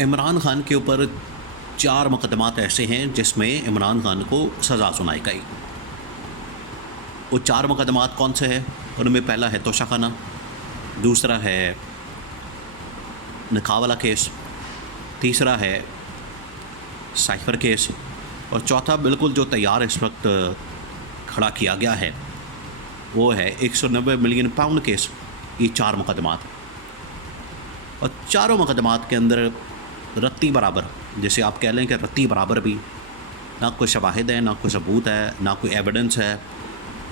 इमरान खान के ऊपर 4 मुकदमात ऐसे हैं जिसमें इमरान खान को सज़ा सुनाई गई। वो 4 मुकदमात कौन से हैं? उनमें पहला है तोशाखाना, दूसरा है निकाह वाला केस, तीसरा है साइफ़र केस और चौथा बिल्कुल जो तैयार इस वक्त खड़ा किया गया है वो है 190 मिलियन पाउंड केस। ये 4 मुकदमात और चारों मुकदमात के अंदर रत्ती बराबर, जैसे आप कह लें कि रत्ती बराबर भी ना कोई शवाहिद है, ना कोई सबूत है, ना कोई एविडेंस है,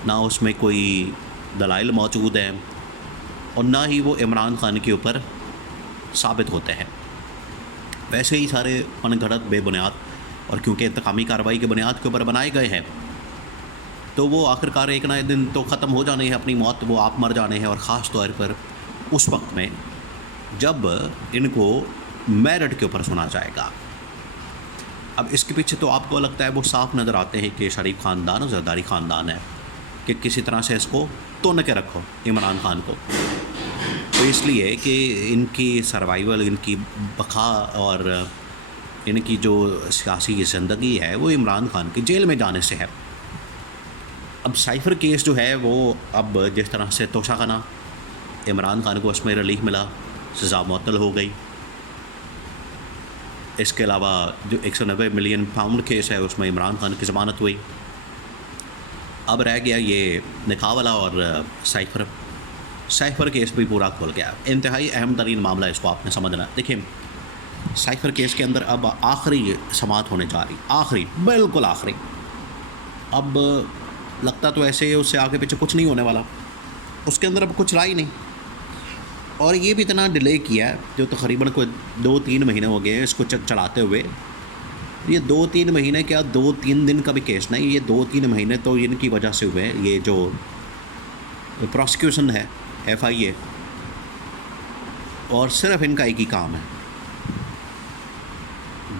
ना उसमें कोई दलाइल मौजूद हैं और ना ही वो इमरान खान के ऊपर साबित होते हैं। वैसे ही सारे अनगढ़ंत बेबुनियाद और क्योंकि इंतकामी कार्रवाई के बुनियाद के ऊपर बनाए गए हैं तो वो आखिरकार एक ना एक दिन तो ख़त्म हो जाने हैं, अपनी मौत वो आप मर जाने हैं। और ख़ास तौर पर उस वक्त में जब इनको मेरिट के ऊपर सुना जाएगा। अब इसके पीछे तो आपको लगता है वो साफ नज़र आते हैं कि शरीफ ख़ानदान और ज़रदारी ख़ानदान है कि किसी तरह से इसको तोड़ के रखो इमरान खान को। तो इसलिए कि इनकी सर्वाइवल, इनकी बका और इनकी जो सियासी ज़िंदगी है वो इमरान खान की जेल में जाने से है। अब साइफ़र केस जो है वो अब जिस तरह से तोशाखाना, इमरान खान को उसमें रिलीफ मिला, सज़ा मुअत्तल हो गई। इसके अलावा जो 190 मिलियन पाउंड केस है उसमें इमरान खान की ज़मानत हुई। अब रह गया ये निकाह वाला और साइफ़र केस भी पूरा खुल गया। इंतहाई अहम तरीन मामला है, इसको आपने समझना। देखिए साइफ़र केस के अंदर अब आखिरी समाअत होने जा रही, आखिरी, बिल्कुल आखिरी। अब लगता तो ऐसे उससे आगे पीछे कुछ नहीं होने वाला, उसके अंदर अब कुछ रहा ही नहीं। और ये भी इतना डिले किया है जो तकरीबन कोई 2-3 महीने हो गए हैं इसको चलाते हुए। ये 2-3 महीने क्या, 2-3 दिन का भी केस नहीं, ये 2-3 महीने तो इनकी वजह से हुए। ये जो प्रोसिक्यूशन है FIA, और सिर्फ इनका एक ही काम है,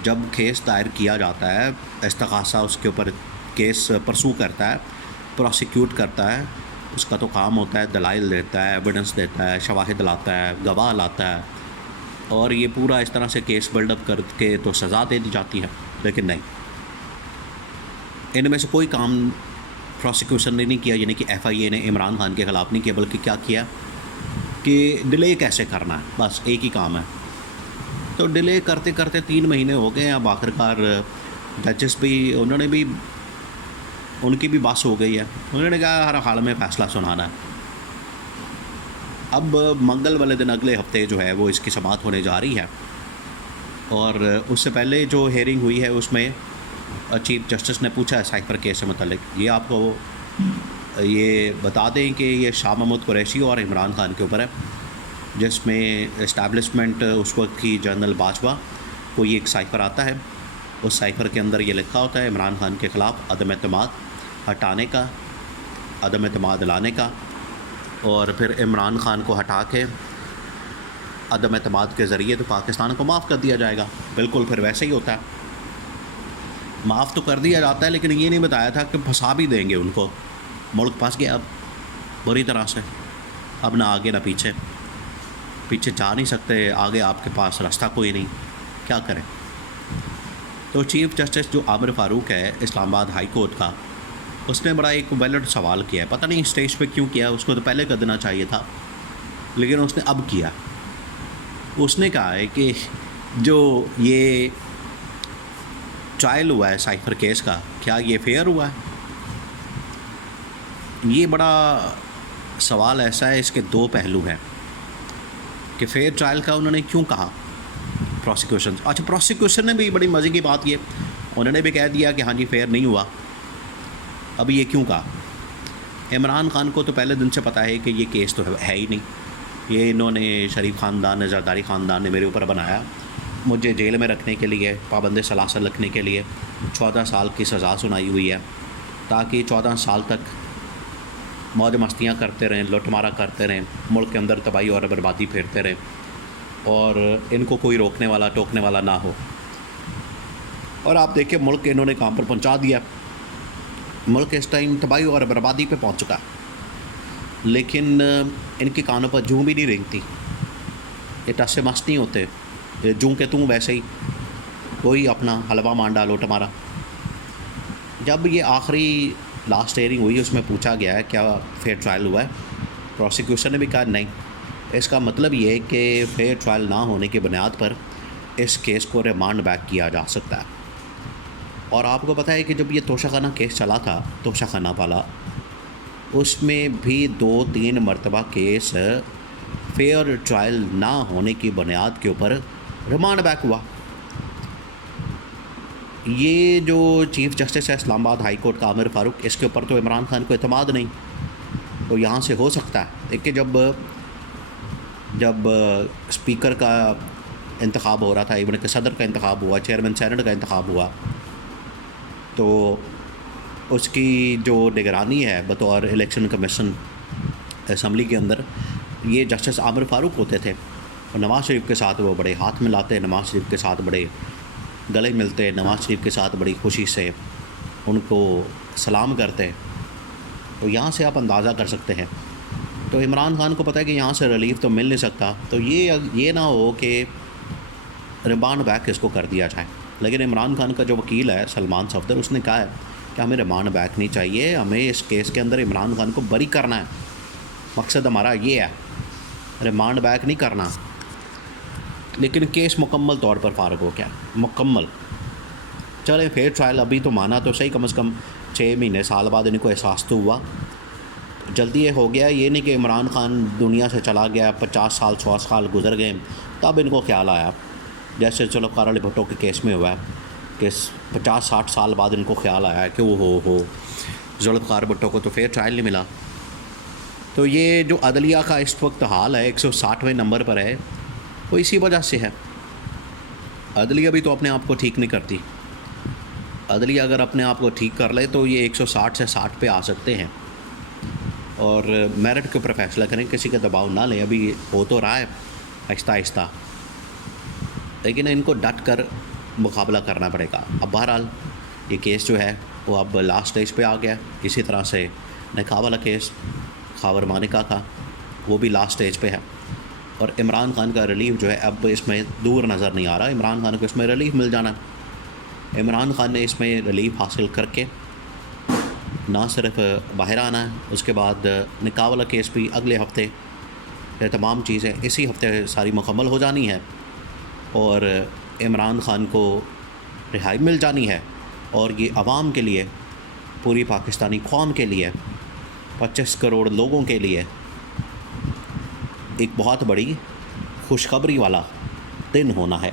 जब केस दायर किया जाता है, इस्तग़ासा उसके ऊपर केस परसू करता है, प्रोसिक्यूट करता है, उसका तो काम होता है दलाइल देता है, एविडेंस देता है, शवाहिद लाता है, गवाह लाता है और ये पूरा इस तरह से केस बिल्डअप करके तो सज़ा दे दी जाती है। लेकिन नहीं, इनमें से कोई काम प्रोसिक्यूशन ने नहीं किया, यानी कि FIA ने इमरान खान के ख़िलाफ़ नहीं किया, बल्कि क्या किया कि डिले कैसे करना है, बस एक ही काम है। तो डिले करते करते 3 महीने हो गए। अब आखिरकार जजेस भी, उन्होंने भी, उनकी भी बस हो गई है, उन्होंने कहा हर हाल में फ़ैसला सुनाना है। अब मंगल वाले दिन अगले हफ्ते जो है वो इसकी समाअत होने जा रही है और उससे पहले जो हेयरिंग हुई है उसमें चीफ जस्टिस ने पूछा है साइफ़र केस से मतलब, ये आपको ये बता दें कि ये शाह महमूद कुरैशी और इमरान खान के ऊपर है, जिसमें इस्टेब्लिशमेंट उस वक्त की जनरल बाजवा को ये एक साइफ़र आता है। उस साइफ़र के अंदर ये लिखा होता है इमरान खान के ख़िलाफ़ अदम एतमाद हटाने का, अदम एतमाद लाने का, और फिर इमरान खान को हटा के अदम एतमाद के ज़रिए तो पाकिस्तान को माफ़ कर दिया जाएगा। बिल्कुल फिर वैसे ही होता है, माफ़ तो कर दिया जाता है, लेकिन ये नहीं बताया था कि फंसा भी देंगे उनको। मुल्क फंस गया अब बुरी तरह से, अब ना आगे ना पीछे, पीछे जा नहीं सकते, आगे आपके पास रास्ता कोई नहीं, क्या करें। तो चीफ़ जस्टिस जो आमिर फ़ारूक है इस्लामाबाद हाई कोर्ट का, उसने बड़ा एक वैलिड सवाल किया है। पता नहीं स्टेज पे क्यों किया, उसको तो पहले कर देना चाहिए था, लेकिन उसने अब किया। उसने कहा है कि जो ये ट्रायल हुआ है साइफ़र केस का, क्या ये फेयर हुआ है? ये बड़ा सवाल ऐसा है, इसके 2 पहलू हैं कि फ़ेयर ट्रायल का उन्होंने क्यों कहा प्रोसिक्यूशन। अच्छा, प्रोसिक्यूशन ने भी बड़ी मज़े की बात, ये उन्होंने भी कह दिया कि हाँ जी फेयर नहीं हुआ। अब ये क्यों कहा? इमरान खान को तो पहले दिन से पता है कि ये केस तो है ही नहीं, ये इन्होंने शरीफ ख़ानदान ने, ज़रदारी ख़ानदान ने मेरे ऊपर बनाया, मुझे जेल में रखने के लिए, पाबंद सलासल रखने के लिए 14 साल की सज़ा सुनाई हुई है, ताकि 14 साल तक मौज मस्तियाँ करते रहें, लुटमारा करते रहें, मुल्क के अंदर तबाही और बर्बादी फेरते रहें और इनको कोई रोकने वाला टोकने वाला ना हो। और आप देखिए मुल्क इन्होंने कहाँ पर पहुँचा दिया। मुल्क इस टाइम तबाही और बर्बादी पे पहुँच चुका, लेकिन इनके कानों पर जूं भी नहीं रेंगती, ये टस से मस नहीं होते जूं के तूं वैसे ही कोई अपना हलवा मान डालो तुम्हारा। जब ये आखिरी लास्ट हेयरिंग हुई उसमें पूछा गया है क्या फेयर ट्रायल हुआ है, प्रोसिक्यूशन ने भी कहा नहीं। इसका मतलब ये है कि फेयर ट्रायल ना होने की बुनियाद पर इस केस को रिमांड बैक किया जा सकता है। और आपको पता है कि जब ये तोशाखाना केस चला था, तोशाखाना वाला, उसमें भी 2-3 मरतबा केस फेयर ट्रायल ना होने की बुनियाद के ऊपर रिमांड बैक हुआ। ये जो चीफ़ जस्टिस है इस्लामाबाद हाई कोर्ट का आमिर फ़ारूक, इसके ऊपर तो इमरान खान को एतमाद नहीं, तो यहाँ से हो सकता है। देखिए जब स्पीकर का इंतखाब हो रहा था, इवन के सदर का इंतखाब हुआ, चेयरमैन सेनेट का इंतखाब हुआ, तो उसकी जो निगरानी है बतौर इलेक्शन कमीशन असम्बली के अंदर, ये जस्टिस आमिर फ़ारूक होते थे। और नवाज़ शरीफ के साथ वो बड़े हाथ मिलाते, नवाज़ शरीफ के साथ बड़े गले मिलते, नवाज़ शरीफ के साथ बड़ी खुशी से उनको सलाम करते। तो यहाँ से आप अंदाज़ा कर सकते हैं। तो इमरान खान को पता है कि यहाँ से रिलीफ तो मिल नहीं सकता, तो ये ना हो कि रिमांड बैक इसको कर दिया जाए। लेकिन इमरान खान का जो वकील है सलमान सफदर, उसने कहा है कि हमें रिमांड बैक नहीं चाहिए, हमें इस केस के अंदर इमरान खान को बरी करना है। मकसद हमारा ये है, रिमांड बैक नहीं करना। लेकिन केस मुकम्मल तौर पर फ़ारग हो गया, मुकम्मल। चले फेयर ट्रायल अभी तो माना तो सही, कम से कम 6 महीने साल बाद इनको एहसास तो हुआ। जल्दी ये हो गया, ये नहीं कि इमरान खान दुनिया से चला गया, 50 साल 100 साल गुजर गए तब इनको ख्याल आया। जैसे जुल्फ़िकार अली भुट्टो के केस में हुआ है कि 50-60 साल बाद इनको ख्याल आया कि वो हो जुल्फ़िकार भुट्टो को तो फेयर ट्रायल नहीं मिला। तो ये जो अदलिया का इस वक्त हाल है 160वें नंबर पर है, वो इसी वजह से है। अदलिया भी तो अपने आप को ठीक नहीं करती। अदलिया अगर अपने आप को ठीक कर ले तो ये 160 से 60 पे आ सकते हैं और मेरिट के ऊपर फैसला करें, किसी का दबाव ना लें। अभी हो तो रहा है आहिस्ता आहिस्ता, लेकिन इनको डट कर मुकाबला करना पड़ेगा। अब बहरहाल ये केस जो है वो अब लास्ट स्टेज पे आ गया। इसी तरह से निकाह वाला केस खावर मानिका का, वो भी लास्ट स्टेज पे है। और इमरान खान का रिलीफ जो है अब इसमें दूर नज़र नहीं आ रहा। इमरान खान को इसमें रिलीफ मिल जाना। इमरान खान ने इसमें रिलीफ हासिल करके ना सिर्फ बाहर आना है, उसके बाद निकाह वाला केस भी अगले हफ्ते, तमाम चीज़ें इसी हफ्ते सारी मुकम्मल हो जानी है और इमरान खान को रिहाई मिल जानी है। और ये आवाम के लिए, पूरी पाकिस्तानी कौम के लिए, 25 करोड़ लोगों के लिए एक बहुत बड़ी खुशखबरी वाला दिन होना है।